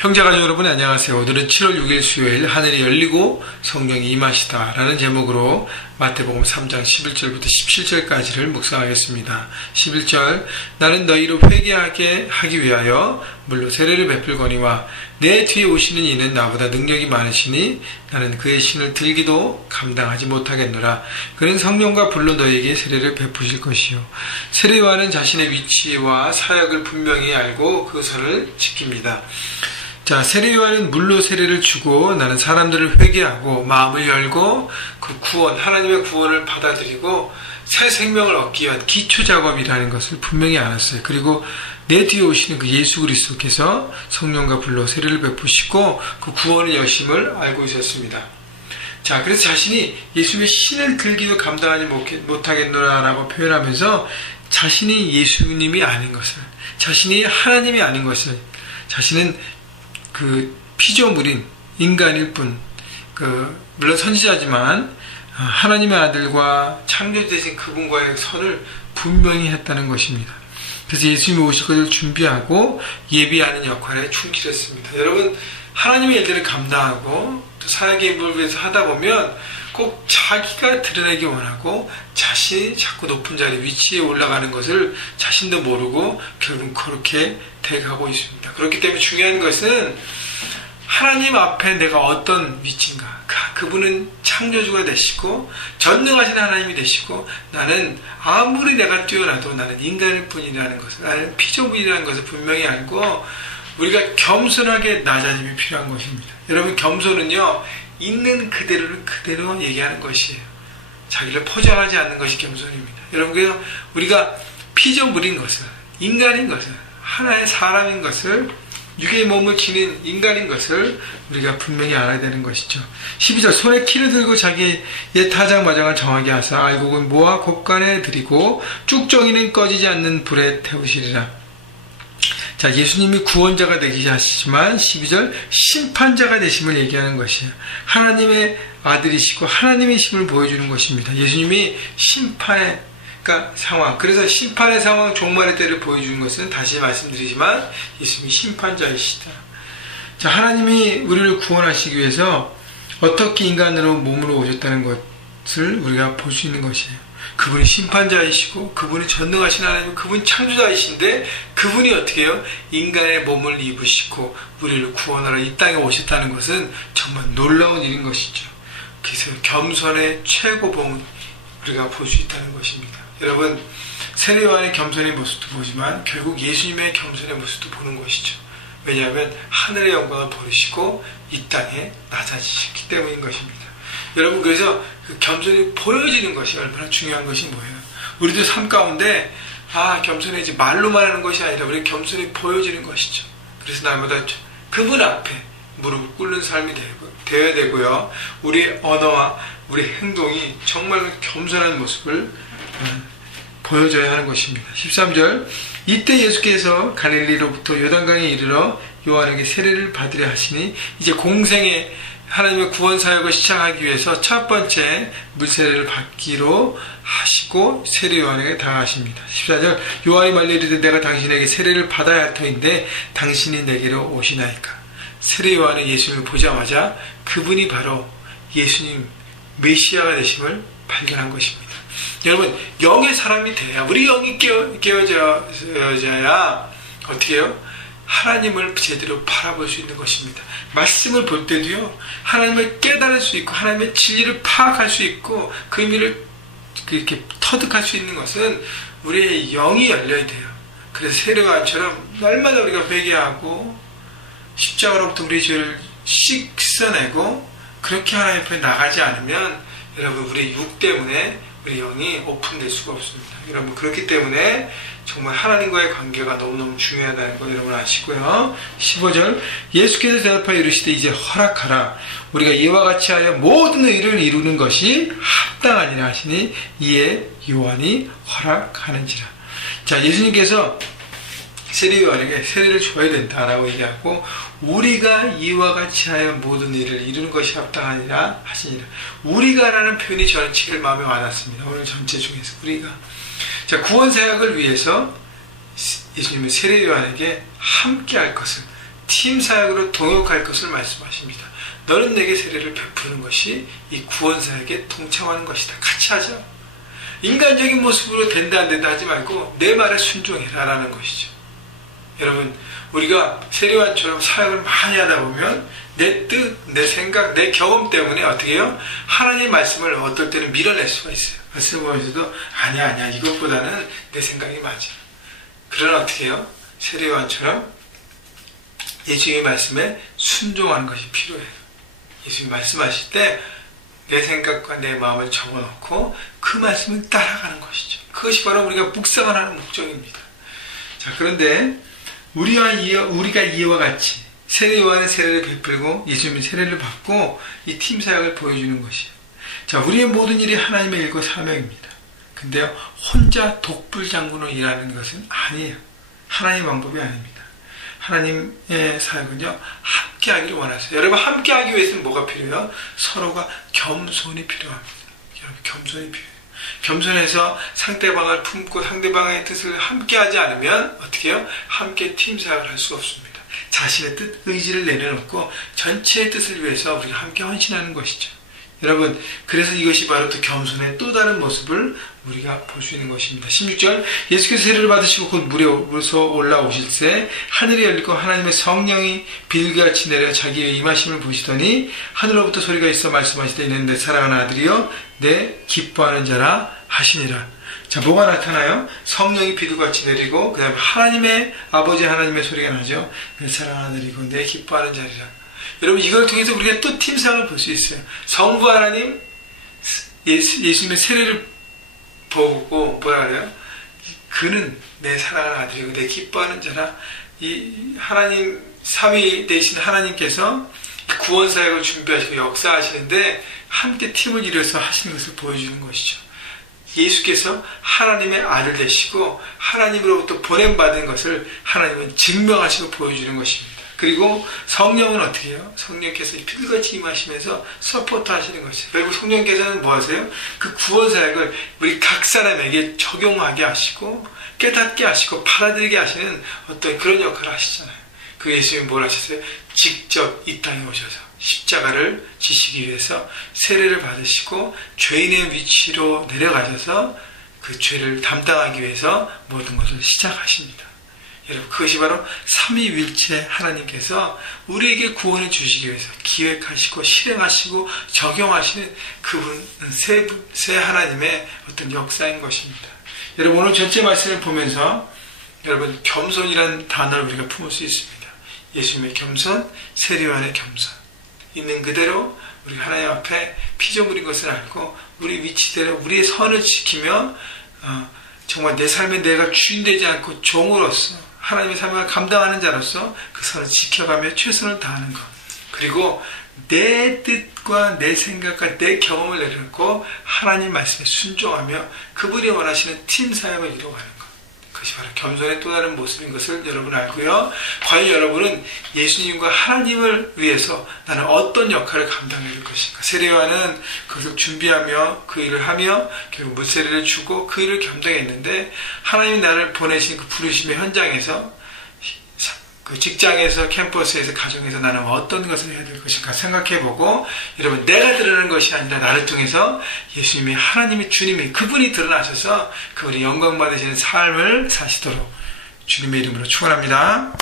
형제가족 여러분 안녕하세요. 오늘은 7월 6일 수요일 하늘이 열리고 성령이 임하시다 라는 제목으로 마태복음 3장 11절부터 17절까지를 묵상하겠습니다. 11절 나는 너희로 회개하게 하기 위하여 물로 세례를 베풀거니와 내 뒤에 오시는 이는 나보다 능력이 많으시니 나는 그의 신을 들기도 감당하지 못하겠노라. 그는 성령과 불로 너희에게 세례를 베푸실 것이요 세례요한은 자신의 위치와 사역을 분명히 알고 그 선을 지킵니다. 자, 세례요한은 물로 세례를 주고 나는 사람들을 회개하고 마음을 열고 그 구원, 하나님의 구원을 받아들이고 새 생명을 얻기 위한 기초 작업이라는 것을 분명히 알았어요. 그리고 내 뒤에 오시는 그 예수 그리스도께서 성령과 불로 세례를 베푸시고 그 구원의 여심을 알고 있었습니다. 자, 그래서 자신이 예수님의 신을 들기도 감당하지 못하겠노라라고 표현하면서 자신이 예수님이 아닌 것을, 자신이 하나님이 아닌 것을, 자신은 그 피조물인 인간일 뿐, 물론 선지자지만 하나님의 아들과 창조되신 그분과의 선을 분명히 했다는 것입니다. 그래서 예수님이 오실 것을 준비하고 예비하는 역할에 충실했습니다. 여러분, 하나님의 일들을 감당하고 또 사역의 인물에서 하다 보면 꼭 자기가 드러내기 원하고 자신이 자꾸 높은 자리 위치에 올라가는 것을 자신도 모르고 결국 그렇게 돼가고 있습니다. 그렇기 때문에 중요한 것은 하나님 앞에 내가 어떤 위치인가, 그분은 창조주가 되시고 전능하신 하나님이 되시고 나는 아무리 내가 뛰어나도 나는 인간일 뿐이라는 것을, 나는 피조물이라는 것을 분명히 알고 우리가 겸손하게 낮아짐이 필요한 것입니다. 여러분, 겸손은요 있는 그대로를 그대로 얘기하는 것이에요. 자기를 포장하지 않는 것이 겸손입니다. 여러분, 그래서 우리가 피조물인 것을, 인간인 것을, 하나의 사람인 것을, 육의 몸을 지닌 인간인 것을 우리가 분명히 알아야 되는 것이죠. 12절 손에 키를 들고 자기의 타작마장을 정하게 하사 알곡은 모아 곡간에 들이고 쭉정이는 꺼지지 않는 불에 태우시리라. 자, 예수님이 구원자가 되기 하시지만 12절 심판자가 되심을 얘기하는 것이에요. 하나님의 아들이시고 하나님의 힘을 보여주는 것입니다. 예수님이 심판의 상황, 그래서 심판의 상황 종말의 때를 보여주는 것은 다시 말씀드리지만 예수님이 심판자이시다. 자, 하나님이 우리를 구원하시기 위해서 어떻게 인간으로 몸으로 오셨다는 것을 우리가 볼 수 있는 것이에요. 그분이 심판자이시고 그분이 전능하신 하나님, 그분이 창조자이신데 그분이 어떻게 해요? 인간의 몸을 입으시고 우리를 구원하러 이 땅에 오셨다는 것은 정말 놀라운 일인 것이죠. 그래서 겸손의 최고봉을 우리가 볼 수 있다는 것입니다. 여러분, 세례요한의 겸손의 모습도 보지만 결국 예수님의 겸손의 모습도 보는 것이죠. 왜냐하면 하늘의 영광을 버리시고 이 땅에 낮아지셨기 때문인 것입니다. 여러분, 그래서 그 겸손이 보여지는 것이 얼마나 중요한 것이 뭐예요? 우리도 삶 가운데 겸손해지 말로만 하는 것이 아니라 우리 겸손이 보여지는 것이죠. 그래서 날마다 그분 앞에 무릎을 꿇는 삶이 되어야 되고요. 우리의 언어와 우리 행동이 정말 겸손한 모습을 보여줘야 하는 것입니다. 13절 이때 예수께서 갈릴리로부터 요단강에 이르러 요한에게 세례를 받으려 하시니 이제 공생의 하나님의 구원 사역을 시작하기 위해서 첫 번째 물세례를 받기로 하시고 세례 요한에게 다가가십니다. 14절 요한이 말려 이르되 내가 당신에게 세례를 받아야 할 터인데 당신이 내게로 오시나이까. 세례 요한은 예수님을 보자마자 그분이 바로 예수님 메시아가 되심을 발견한 것입니다. 여러분, 영의 사람이 돼야, 우리 영이 깨어져야 어떻게 해요? 하나님을 제대로 바라볼 수 있는 것입니다. 말씀을 볼 때도요, 하나님을 깨달을 수 있고 하나님의 진리를 파악할 수 있고 그 의미를 이렇게 터득할 수 있는 것은 우리의 영이 열려야 돼요. 그래서 세례요한처럼 날마다 우리가 회개하고 십자가로부터 우리의 죄를 씻어내고 그렇게 하나님 앞에 나가지 않으면 여러분, 우리 육 때문에 우리 영이 오픈될 수가 없습니다. 여러분, 그렇기 때문에 정말 하나님과의 관계가 너무너무 중요하다는 거 여러분 아시고요. 15절 예수께서 대답하여 이르시되 이제 허락하라. 우리가 이와 같이 하여 모든 의를 이루는 것이 합당하니라 하시니 이에 요한이 허락하는지라. 자, 예수님께서 세례 요한에게 세례를 줘야 된다라고 얘기하고 우리가 이와 같이 하여 모든 일을 이루는 것이 합당하니라 하시니라. 우리가라는 표현이 저는 제일 마음에 와닿습니다. 오늘 전체 중에서 우리가. 자, 구원 사역을 위해서 예수님은 세례 요한에게 함께 할 것을 팀 사역으로 동역할 것을 말씀하십니다. 너는 내게 세례를 베푸는 것이 이 구원 사역에 동참하는 것이다. 같이 하자. 인간적인 모습으로 된다 안 된다 하지 말고 내 말에 순종해라 라는 것이죠. 여러분, 우리가 세례요한처럼 사역을 많이 하다 보면 내 뜻, 내 생각, 내 경험 때문에 어떻게 해요? 하나님의 말씀을 어떨 때는 밀어낼 수가 있어요. 말씀을 보면서도 아니야 이것보다는 내 생각이 맞아. 그러나 어떻게 해요? 세례요한처럼 예수님의 말씀에 순종하는 것이 필요해요. 예수님 말씀하실 때 내 생각과 내 마음을 적어놓고 그 말씀을 따라가는 것이죠. 그것이 바로 우리가 묵상을 하는 목적입니다. 자, 그런데 우리가 이와 같이 세례요한의 세례를 베풀고 예수님의 세례를 받고 이 팀 사역을 보여주는 것이에요. 자, 우리의 모든 일이 하나님의 일과 사명입니다. 근데요, 혼자 독불장군으로 일하는 것은 아니에요. 하나님의 방법이 아닙니다. 하나님의 사역은요, 함께 하기를 원하세요. 여러분, 함께 하기 위해서는 뭐가 필요해요? 서로가 겸손이 필요합니다. 여러분, 겸손이 필요해요. 겸손해서 상대방을 품고 상대방의 뜻을 함께 하지 않으면 어떻게 해요? 함께 팀 사역을 할 수 없습니다. 자신의 뜻, 의지를 내려놓고 전체의 뜻을 위해서 우리가 함께 헌신하는 것이죠. 여러분, 그래서 이것이 바로 또 겸손의 또 다른 모습을 우리가 볼 수 있는 것입니다. 16절, 예수께서 세례를 받으시고 곧 물에서 올라오실새 하늘이 열리고 하나님의 성령이 비둘기같이 내려 자기의 임하심을 보시더니 하늘로부터 소리가 있어 말씀하시되 이는 내 사랑하는 아들이요 내 기뻐하는 자라 하시니라. 자, 뭐가 나타나요? 성령이 비둘기같이 내리고 그 다음에 하나님의 아버지 하나님의 소리가 나죠. 내 사랑하는 아들이고 내 기뻐하는 자리라. 여러분, 이걸 통해서 우리가 또 팀상을 볼 수 있어요. 성부 하나님, 예수님의 세례를 보고 뭐라 그래요? 그는 내 사랑하는 아들이고 내 기뻐하는 자라. 이 하나님, 삼위 되신 하나님께서 구원 사역을 준비하시고 역사하시는데 함께 팀을 이뤄서 하시는 것을 보여주는 것이죠. 예수께서 하나님의 아들 되시고 하나님으로부터 보냄받은 것을 하나님은 증명하시고 보여주는 것입니다. 그리고 성령은 어떻게 해요? 성령께서 비둘기같이 임하시면서 서포트 하시는 것이죠. 그리고 성령께서는 뭐 하세요? 그 구원 사역을 우리 각 사람에게 적용하게 하시고 깨닫게 하시고 받아들이게 하시는 어떤 그런 역할을 하시잖아요. 그 예수님이 뭘 하셨어요? 직접 이 땅에 오셔서 십자가를 지시기 위해서 세례를 받으시고 죄인의 위치로 내려가셔서 그 죄를 담당하기 위해서 모든 것을 시작하십니다. 여러분, 그것이 바로 삼위일체 하나님께서 우리에게 구원을 주시기 위해서 기획하시고 실행하시고 적용하시는 그분 세 하나님의 어떤 역사인 것입니다. 여러분, 오늘 전체 말씀을 보면서 여러분, 겸손이라는 단어를 우리가 품을 수 있습니다. 예수님의 겸손, 세례요한의 겸손. 있는 그대로 우리 하나님 앞에 피조물인 것을 알고 우리 위치대로 우리의 선을 지키며 정말 내 삶에 내가 주인되지 않고 종으로서 하나님의 사명을 감당하는 자로서 그 선을 지켜가며 최선을 다하는 것. 그리고 내 뜻과 내 생각과 내 경험을 내려놓고 하나님 말씀에 순종하며 그분이 원하시는 팀 사역을 이루어가는 것. 그것이 바로 겸손의 또 다른 모습인 것을 여러분 알고요. 과연 여러분은 예수님과 하나님을 위해서 나는 어떤 역할을 감당해야 될 것인가. 세례요한은 그것을 준비하며 그 일을 하며 결국 물세례를 주고 그 일을 감당했는데 하나님이 나를 보내신 그 부르심의 현장에서 그 직장에서 캠퍼스에서 가정에서 나는 어떤 것을 해야 될 것인가 생각해보고 여러분, 내가 드러나는 것이 아니라 나를 통해서 예수님이 하나님이 주님이 그분이 드러나셔서 그분이 영광 받으시는 삶을 사시도록 주님의 이름으로 축원합니다.